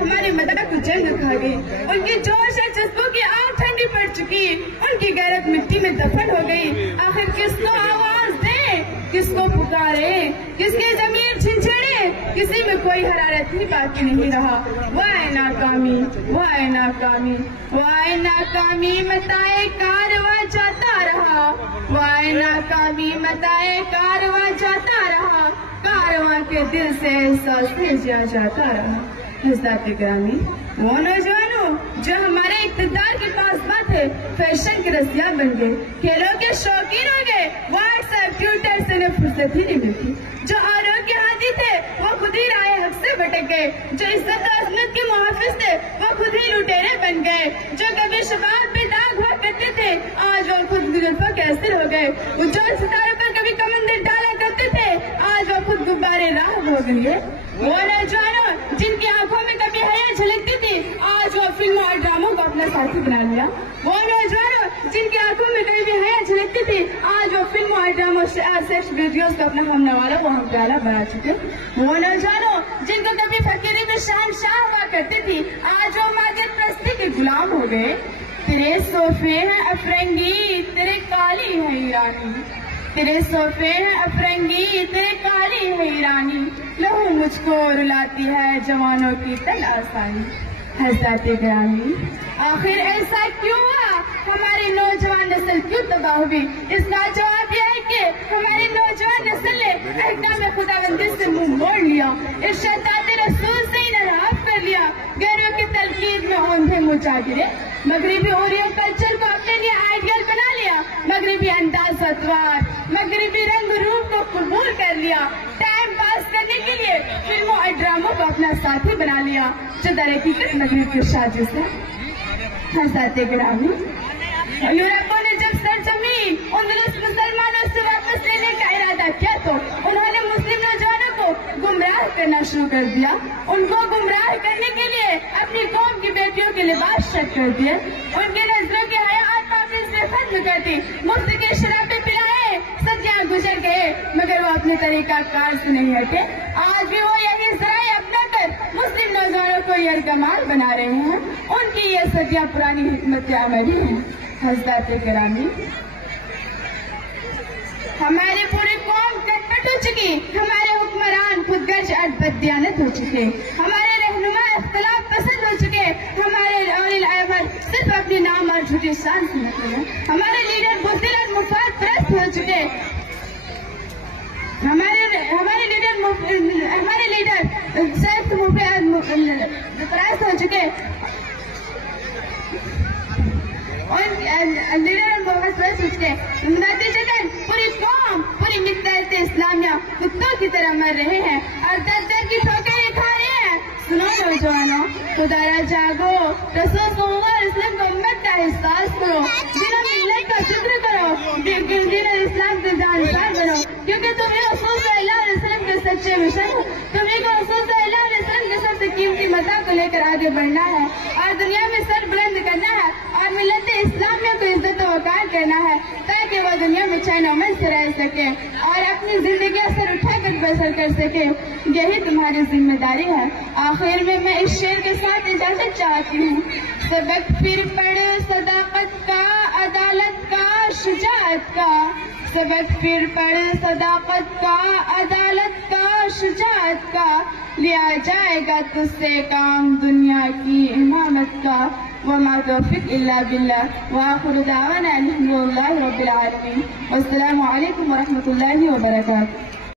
ہماری مدد کو جنگ کھا گئی، ان کی جوش اور جذبوں کی آگ ٹھنڈی پڑ چکی، ان کی غیرت مٹی میں دفن ہو گئی۔ آخر کس کو آواز دیں، کس کو پکارے، کس کے ضمیر جھنجھڑے، کسی میں کوئی حرارت ہی باقی نہیں رہا۔ وائے ناکامی، وائے ناکامی، وائے ناکامی، متائے کارواں جاتا رہا، وائے ناکامی، متائے کارواں جاتا رہا، کارواں کے دل سے احساس بھیجا جاتا رہا۔ حضرات گرامی، وہ نوجوانوں جو ہمارے اقتدار کے پاسباں تھے، فیشن کے رسیاں بن گئے، کھیلوں کے شوقین ہو گئے، واٹس ایپ ٹویٹر سے انہیں فرصت ہی نہیں ملتی۔ جو آروں کے عادی تھے وہ خود ہی راہ حق سے بھٹک گئے، جو عزت و عظمت کے محافظ تھے وہ خود ہی لٹیرے بن گئے، جو کبھی شباب پہ داغ ہوا کرتے تھے آج وہ خود زلفوں کے اسیر ہو گئے، جو ستاروں پر کبھی کمندر ڈالا کرتے تھے آج وہ خود غبارے راہ ہو گئے۔ وہ نوجوانوں جن کی آنکھوں میں کبھی حیا جھلکتی تھی آج وہ فلموں اور ڈراموں کو اپنا ساتھی بنا لیا۔ وہ نوجوانوں جن کی آنکھوں میں کبھی حیا جھلکتی تھی آج وہ فلموں اور ڈراموں سیکس ویڈیوز کو اپنا ہم نوالا وہ ہم پیارا بنا چکے۔ وہ نوجوانوں جن کو کبھی فقیری میں شہنشاہ ہوا کرتی تھی آج وہ مادیت پرستی کے غلام ہو گئے۔ تیرے صوفے ہیں افرنگی، تیرے کالی ہے ایرانی، تیرے صوفے ہیں افرنگی، تیرے کالی ہے ایرانی، لہو مجھ کو رلاتی ہے جوانوں کی تن آسانی۔ حضرات گرامی، آخر ایسا کیوں ہوا؟ ہماری نوجوان نسل کیوں تباہ ہوئی؟ اس کا جواب یہ ہے کہ ہماری نوجوان نسل نے احکام خداوندی سے منہ موڑ لیا، ارشادات رسول سے انحراف کر لیا، غیروں کی تلقین میں اوندھے مچا گرے، مغربی اوریو کلچر کو اپنے لیے آئیڈیل بنا لیا، مغربی انداز اتوار، مغربی رنگ روپ کو قبول کر لیا، ٹائم پاس کرنے کے لیے فلموں اور ڈراموں کو اپنا ساتھی بنا لیا، جو در حقیقت مغرب کی سازش ہے۔ حضرات گرامی، یورپوں نے جب سرزمین اندلس مسلمانوں سے واپس لینے کا ارادہ کیا تو انہوں نے مسلم نوجوانوں کو گمراہ کرنا شروع کر دیا، ان کو گمراہ کرنے کے لیے اپنی قوم کی بیٹیوں کے لباس شک کر دیے، ان کے نظروں کی حیات واپس سے ختم کر دی، مفت کے شرابیں پلائے، صدیاں گزر گئے مگر وہ اپنے طریقہ کار سے نہیں ہٹے۔ آج بھی وہ یہی ذرائع اپنا کر مسلم نوجوانوں کو یرغمال بنا رہے ہیں، ان کی یہ صدیاں پرانی حکمت عملی ہے۔ حضرات گرامی، ہماری پوری قوم کٹپٹ ہو چکی، ہمارے حکمران خود گرج اور بددیانت ہو چکے، ہمارے رہنما اختلاف پسند ہو چکے، ہمارے اولی الاعمال صرف اپنے نام اور جھوٹی شان سے مطلب ہے، ہمارے لیڈر بزدل اور مفاد پرست ہو چکے، ہمارے لیڈر صرف پرست ہو چکے، نتیجتاً پوری قوم پوری ملت اسلامیہ کتوں کی طرح مر رہے ہیں اور در در کی ٹھوکریں کھا رہے ہیں۔ سنو نوجوانوں، خدا را جاگو، رسول صلی اللہ علیہ وسلم کو امت کا احساس کرو، دین و ملت کا ذکر کرو، دین اسلام کے جانشار بنو، کیونکہ تمہیں رسول صلی اللہ علیہ وسلم کے سچے مشن ہو، تمہیں کو رسول صلی اللہ علیہ وسلم کے سب سے قیمتی متاع کو لے کر آگے بڑھنا ہے اور دنیا میں سر بلند کرنا ہے اور ملت اسلامیہ کو عزت و وقار کرنا ہے تاکہ وہ دنیا میں چین و امن سے رہ سکے اور اپنی زندگی اثر اٹھا کر بسر کر سکے، یہی تمہاری ذمہ داری ہے۔ آخر میں اس شعر کے ساتھ اجازت چاہتی ہوں۔ سبق پھر پڑھ صداقت کا، عدالت کا، شجاعت کا، سبق پھر پڑھ صداقت کا، عدالت کا، شجاعت کا، لیا جائے گا تجھ سے کام دنیا کی امامت کا، وما توفیق الا باللہ، وآخر دعوانا الحمدللہ رب العالمین، والسلام علیکم ورحمۃ اللہ وبرکاتہ۔